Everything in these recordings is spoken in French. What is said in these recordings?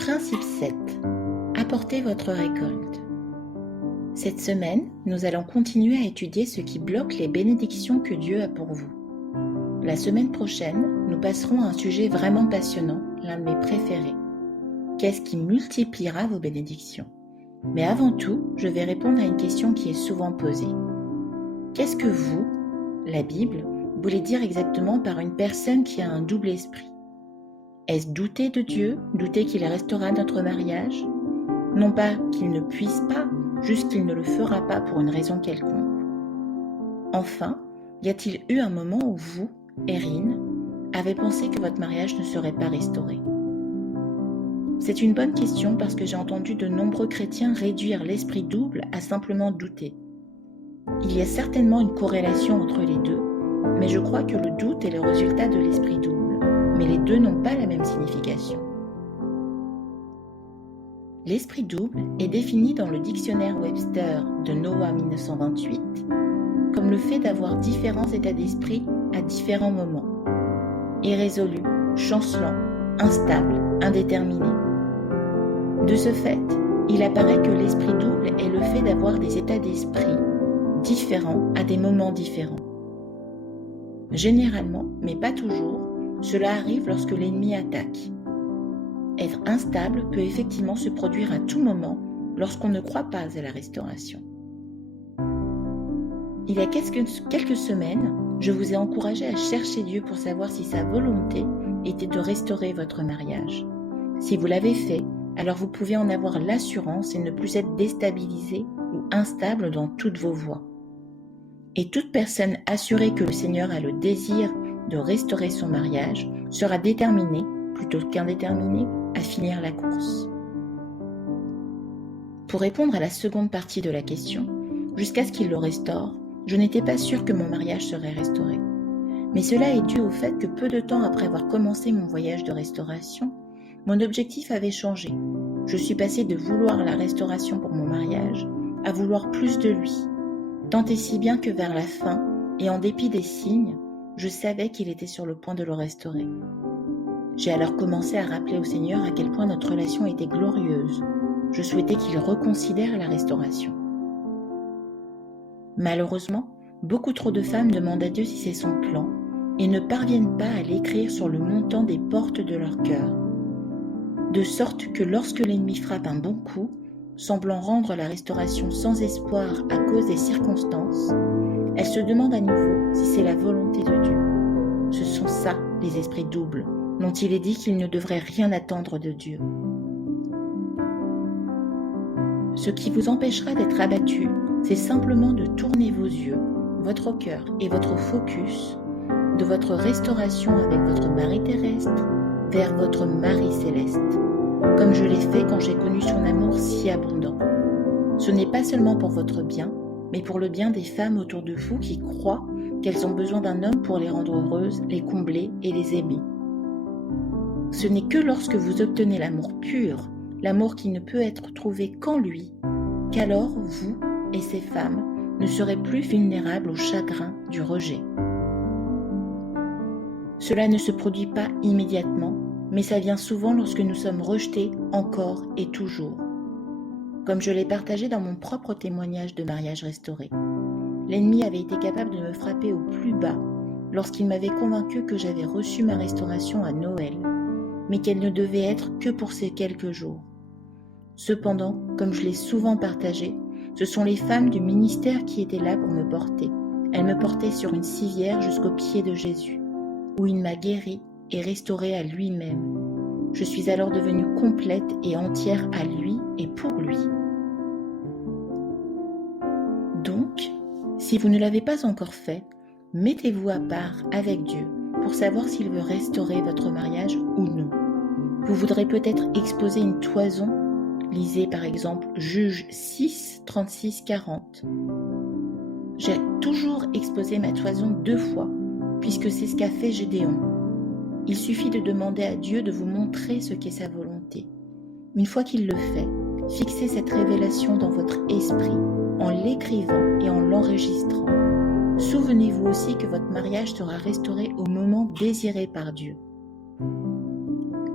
Principe 7. Apportez votre récolte. Cette semaine, nous allons continuer à étudier ce qui bloque les bénédictions que Dieu a pour vous. La semaine prochaine, nous passerons à un sujet vraiment passionnant, l'un de mes préférés. Qu'est-ce qui multipliera vos bénédictions ? Mais avant tout, je vais répondre à une question qui est souvent posée. Qu'est-ce que vous, la Bible, voulez dire exactement par une personne qui a un double esprit ? Est-ce douter de Dieu, douter qu'il restaurera notre mariage ? Non pas qu'il ne puisse pas, juste qu'il ne le fera pas pour une raison quelconque. Enfin, y a-t-il eu un moment où vous, Erin, avez pensé que votre mariage ne serait pas restauré ? C'est une bonne question parce que j'ai entendu de nombreux chrétiens réduire l'esprit double à simplement douter. Il y a certainement une corrélation entre les deux, mais je crois que le doute est le résultat de l'esprit double. Mais les deux n'ont pas la même signification. L'esprit double est défini dans le dictionnaire Webster de Noah 1928 comme le fait d'avoir différents états d'esprit à différents moments. Irrésolu, chancelant, instable, indéterminé. De ce fait, il apparaît que l'esprit double est le fait d'avoir des états d'esprit différents à des moments différents. Généralement, mais pas toujours, cela arrive lorsque l'ennemi attaque. Être instable peut effectivement se produire à tout moment lorsqu'on ne croit pas à la restauration. Il y a quelques semaines, je vous ai encouragé à chercher Dieu pour savoir si sa volonté était de restaurer votre mariage. Si vous l'avez fait, alors vous pouvez en avoir l'assurance et ne plus être déstabilisé ou instable dans toutes vos voies. Et toute personne assurée que le Seigneur a le désir de restaurer son mariage sera déterminée, plutôt qu'indéterminée, à finir la course. Pour répondre à la seconde partie de la question, jusqu'à ce qu'il le restaure, je n'étais pas sûre que mon mariage serait restauré. Mais cela est dû au fait que peu de temps après avoir commencé mon voyage de restauration, mon objectif avait changé. Je suis passée de vouloir la restauration pour mon mariage à vouloir plus de lui. Tant et si bien que vers la fin, et en dépit des signes, je savais qu'il était sur le point de le restaurer. J'ai alors commencé à rappeler au Seigneur à quel point notre relation était glorieuse. Je souhaitais qu'il reconsidère la restauration. Malheureusement, beaucoup trop de femmes demandent à Dieu si c'est son plan et ne parviennent pas à l'écrire sur le montant des portes de leur cœur. De sorte que lorsque l'ennemi frappe un bon coup, semblant rendre la restauration sans espoir à cause des circonstances, elles se demandent à nouveau si c'est la volonté de Dieu. Ce sont ça, les esprits doubles, dont il est dit qu'ils ne devraient rien attendre de Dieu. Ce qui vous empêchera d'être abattu, c'est simplement de tourner vos yeux, votre cœur et votre focus de votre restauration avec votre mari terrestre vers votre mari céleste, comme je l'ai fait quand j'ai connu son amour si abondant. Ce n'est pas seulement pour votre bien, mais pour le bien des femmes autour de vous qui croient qu'elles ont besoin d'un homme pour les rendre heureuses, les combler et les aimer. Ce n'est que lorsque vous obtenez l'amour pur, l'amour qui ne peut être trouvé qu'en lui, qu'alors vous et ces femmes ne serez plus vulnérables au chagrin du rejet. Cela ne se produit pas immédiatement, mais ça vient souvent lorsque nous sommes rejetés encore et toujours. Comme je l'ai partagé dans mon propre témoignage de mariage restauré. L'ennemi avait été capable de me frapper au plus bas lorsqu'il m'avait convaincu que j'avais reçu ma restauration à Noël, mais qu'elle ne devait être que pour ces quelques jours. Cependant, comme je l'ai souvent partagé, ce sont les femmes du ministère qui étaient là pour me porter. Elles me portaient sur une civière jusqu'aux pieds de Jésus, où il m'a guérie et restaurée à lui-même. Je suis alors devenue complète et entière à lui et pour lui. Donc, si vous ne l'avez pas encore fait, mettez-vous à part avec Dieu pour savoir s'il veut restaurer votre mariage ou non. Vous voudrez peut-être exposer une toison. Lisez par exemple Juges 6, 36, 40. J'ai toujours exposé ma toison 2 fois, puisque c'est ce qu'a fait Gédéon. Il suffit de demander à Dieu de vous montrer ce qu'est sa volonté. Une fois qu'il le fait, fixez cette révélation dans votre esprit en l'écrivant et en l'enregistrant. Souvenez-vous aussi que votre mariage sera restauré au moment désiré par Dieu.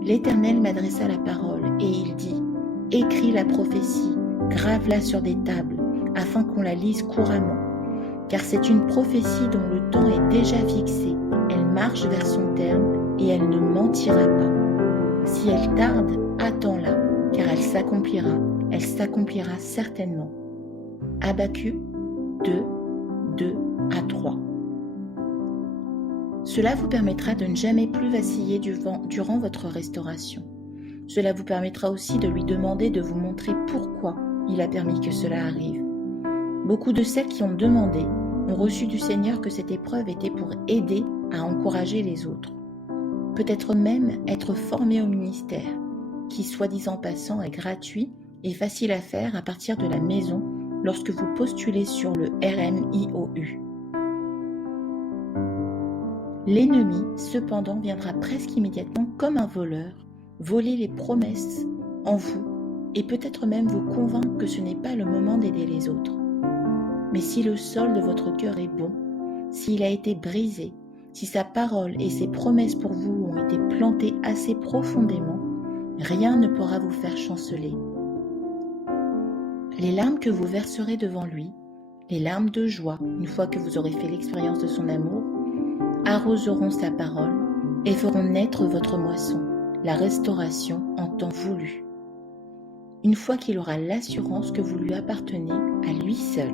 L'Éternel m'adressa la parole et il dit : écris la prophétie, grave-la sur des tables, afin qu'on la lise couramment. Car c'est une prophétie dont le temps est déjà fixé, elle marche vers son terme et elle ne mentira pas. Si elle tarde, attends-la, car elle s'accomplira certainement. Habakkuk 2, 2 à 3. Cela vous permettra de ne jamais plus vaciller durant votre restauration. Cela vous permettra aussi de lui demander de vous montrer pourquoi il a permis que cela arrive. Beaucoup de celles qui ont demandé ont reçu du Seigneur que cette épreuve était pour aider à encourager les autres. Peut-être même être formé au ministère, qui, soit dit en passant, est gratuit et facile à faire à partir de la maison lorsque vous postulez sur le RMIOU. L'ennemi, cependant, viendra presque immédiatement comme un voleur, voler les promesses en vous et peut-être même vous convaincre que ce n'est pas le moment d'aider les autres. Mais si le sol de votre cœur est bon, s'il a été brisé, si sa parole et ses promesses pour vous ont été plantées assez profondément, rien ne pourra vous faire chanceler. Les larmes que vous verserez devant lui, les larmes de joie, une fois que vous aurez fait l'expérience de son amour, arroseront sa parole et feront naître votre moisson, la restauration en temps voulu. Une fois qu'il aura l'assurance que vous lui appartenez à lui seul.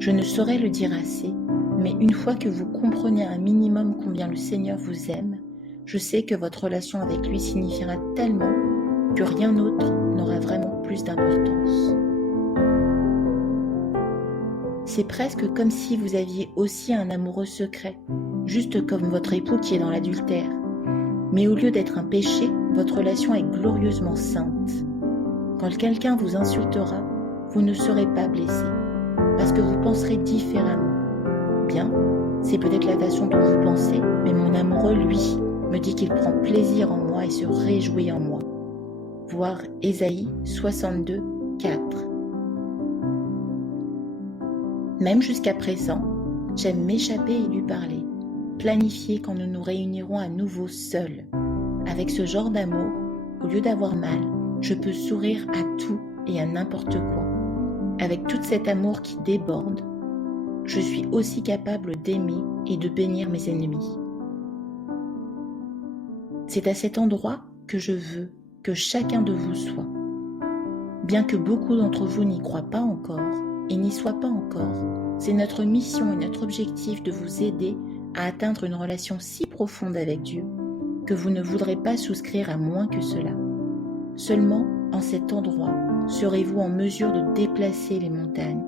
Je ne saurais le dire assez, mais une fois que vous comprenez un minimum combien le Seigneur vous aime, je sais que votre relation avec lui signifiera tellement que rien d'autre n'aura vraiment plus d'importance. C'est presque comme si vous aviez aussi un amoureux secret, juste comme votre époux qui est dans l'adultère. Mais au lieu d'être un péché, votre relation est glorieusement sainte. Quand quelqu'un vous insultera, vous ne serez pas blessé, parce que vous penserez différemment. Bien, c'est peut-être la façon dont vous pensez, mais mon amoureux, lui, me dit qu'il prend plaisir en moi et se réjouit en moi. Voir Ésaïe 62, 4. Même jusqu'à présent, j'aime m'échapper et lui parler, planifier quand nous nous réunirons à nouveau seuls. Avec ce genre d'amour, au lieu d'avoir mal, je peux sourire à tout et à n'importe quoi. Avec tout cet amour qui déborde, je suis aussi capable d'aimer et de bénir mes ennemis. C'est à cet endroit que je veux que chacun de vous soit. Bien que beaucoup d'entre vous n'y croient pas encore et n'y soient pas encore, c'est notre mission et notre objectif de vous aider à atteindre une relation si profonde avec Dieu que vous ne voudrez pas souscrire à moins que cela. Seulement, en cet endroit, serez-vous en mesure de déplacer les montagnes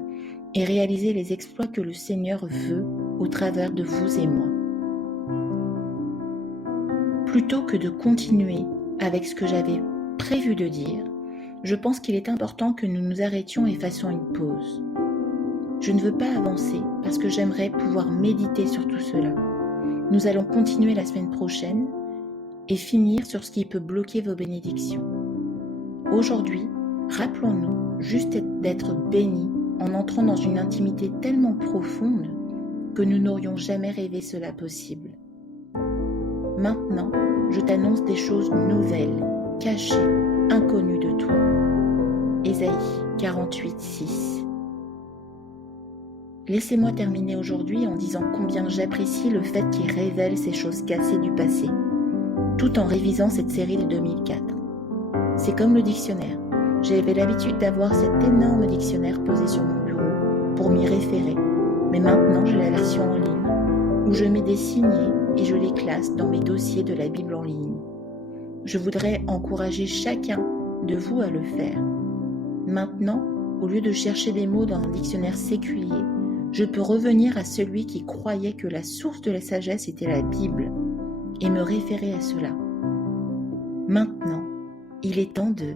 et réaliser les exploits que le Seigneur veut au travers de vous et moi. Plutôt que de continuer avec ce que j'avais prévu de dire, je pense qu'il est important que nous nous arrêtions et fassions une pause. Je ne veux pas avancer parce que j'aimerais pouvoir méditer sur tout cela. Nous allons continuer la semaine prochaine et finir sur ce qui peut bloquer vos bénédictions. Aujourd'hui, rappelons-nous juste d'être bénis en entrant dans une intimité tellement profonde que nous n'aurions jamais rêvé cela possible. Maintenant, je t'annonce des choses nouvelles, cachées, inconnues de toi. Ésaïe 48, 6. Laissez-moi terminer aujourd'hui en disant combien j'apprécie le fait qu'il révèle ces choses cassées du passé, tout en révisant cette série de 2004. C'est comme le dictionnaire. J'avais l'habitude d'avoir cet énorme dictionnaire posé sur mon bureau pour m'y référer, mais maintenant j'ai la version en ligne, où je mets des signés et je les classe dans mes dossiers de la Bible en ligne. Je voudrais encourager chacun de vous à le faire. Maintenant, au lieu de chercher des mots dans un dictionnaire séculier, je peux revenir à celui qui croyait que la source de la sagesse était la Bible et me référer à cela. Maintenant, il est temps de